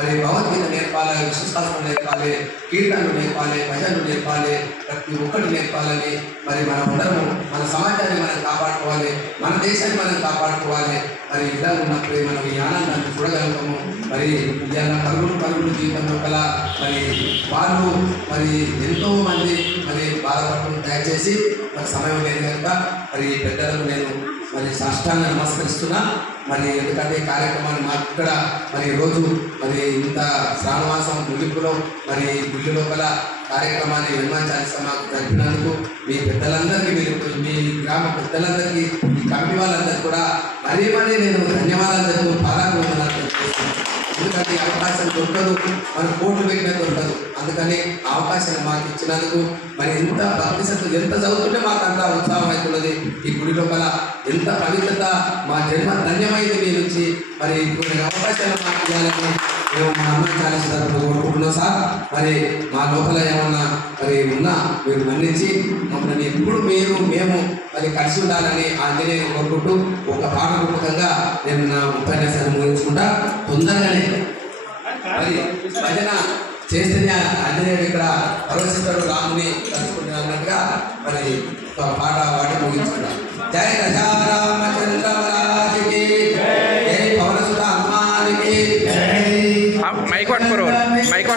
మరి భగవద్గీత నేర్పాలి, విశ్వశాస్త్రం నేర్పాలి, కీర్తనలు నేర్పాలి, భజనలు నేర్పాలి, ప్రతి ఒక్కటి నేర్పాలని మరి మనం అందరము మన సమాజాన్ని మనం కాపాడుకోవాలి, మన దేశాన్ని మనం కాపాడుకోవాలి. మరి ఈ విధంగా ఉన్నప్పుడే మనం ఈ ఆనందాన్ని చూడగలుగుతాము. మరి ఇలా పరుగులు జీవితంలో గల మరి వాళ్ళు మరి ఎంతో మంది మరి బాధపడుతున్న దయచేసి మరి సమయం లేదు కనుక మరి పెద్దలకు నేను మరి సాష్టాంగ నమస్కరిస్తున్నా. మరి ఎందుకంటే ఈ కార్యక్రమాన్ని మాకు ఇక్కడ మరి రోజు మరి ఇంత శ్రావణమాసం ముగింపులో మరి గుడి లోపల కార్యక్రమాన్ని హనుమాన్ చాలీసా మాకు జరిపినందుకు మీ పెద్దలందరికీ, మీరు మీ గ్రామ పెద్దలందరికీ, ఈ కమిటీ వాళ్ళందరికీ కూడా మరీ నేను ధన్యవాదాలు చెప్తూ పాదాభివందనాలు తెలియజేస్తున్నాను. ఎందుకంటే ఈ అవకాశం దొరకదు, మనం కోట్లు పెట్టినా దొరకదు. అందుకని అవకాశాన్ని మాకు ఇచ్చినందుకు మరి ఎంత భక్తి శ్రద్ధ ఎంత చదువుతుంటే మాకు అంత ఉత్సాహం అవుతున్నది. ఈ గుడి లోపల ఎంత పవిత్రత, మా జన్మ ధన్యమైంది మీ నుంచి. మరి కొన్ని అవకాశాలు మాకు ఇవ్వాలని మేము మా హనుమాన్ చాలీసా కోరుకుంటున్నాం సార్. మరి మా లోపల ఏమన్నా మరి ఉన్నా మీరు మన్నించి మమ్మల్ని ఎప్పుడు మేము మరి కలిసి ఉండాలని ఆంజనేయుని కోరుకుంటూ ఒక పాట రూపకంగా నేను నా ఉపన్యాసాన్ని ముగించుకుంటా. తొందరగానే మరి భజన చేస్తేనే ఆంజనేయుడు ఇక్కడ పరవశిస్తాడు, రాముని కలుసుకుంటున్నట్టుగా మరి ఒక పాట పాట ముగించుకుంటాం. జయ రామచంద్ర మహారాజుకి జై, పవన సుత హనుమానికి మైక్ పట్టుకోరు, మైక్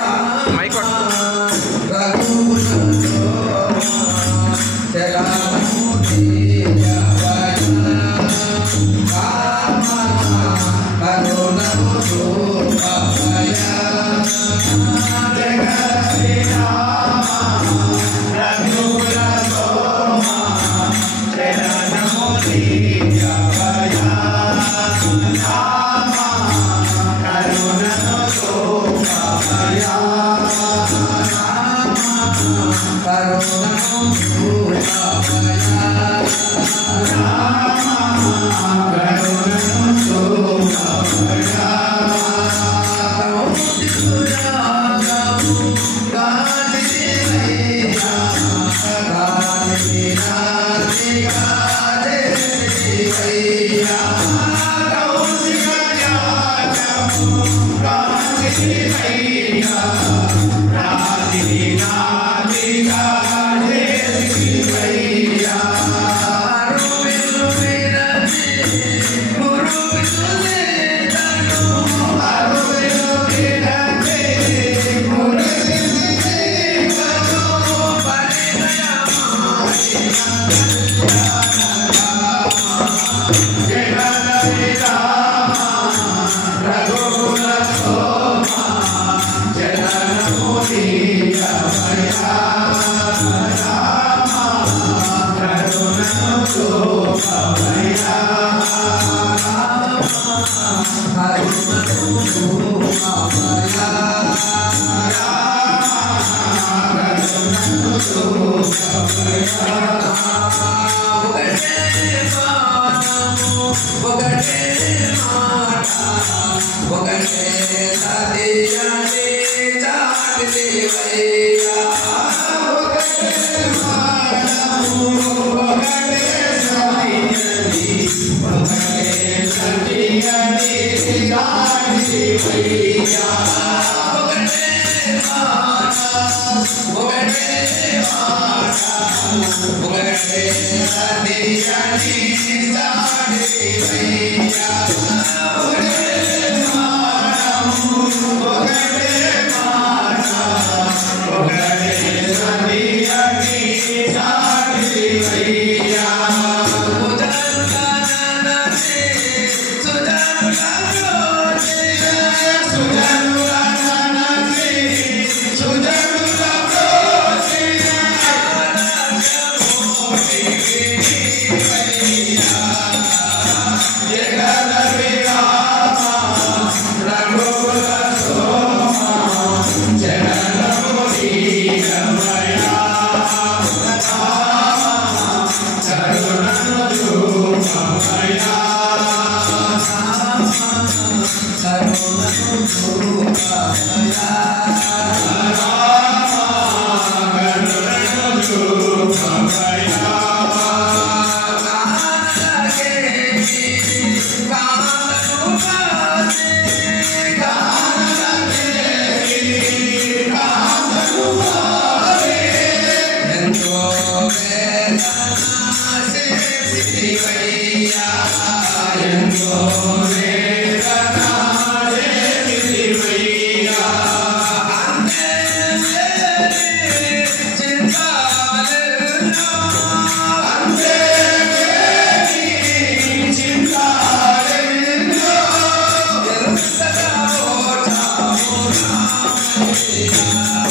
నేర్పేగా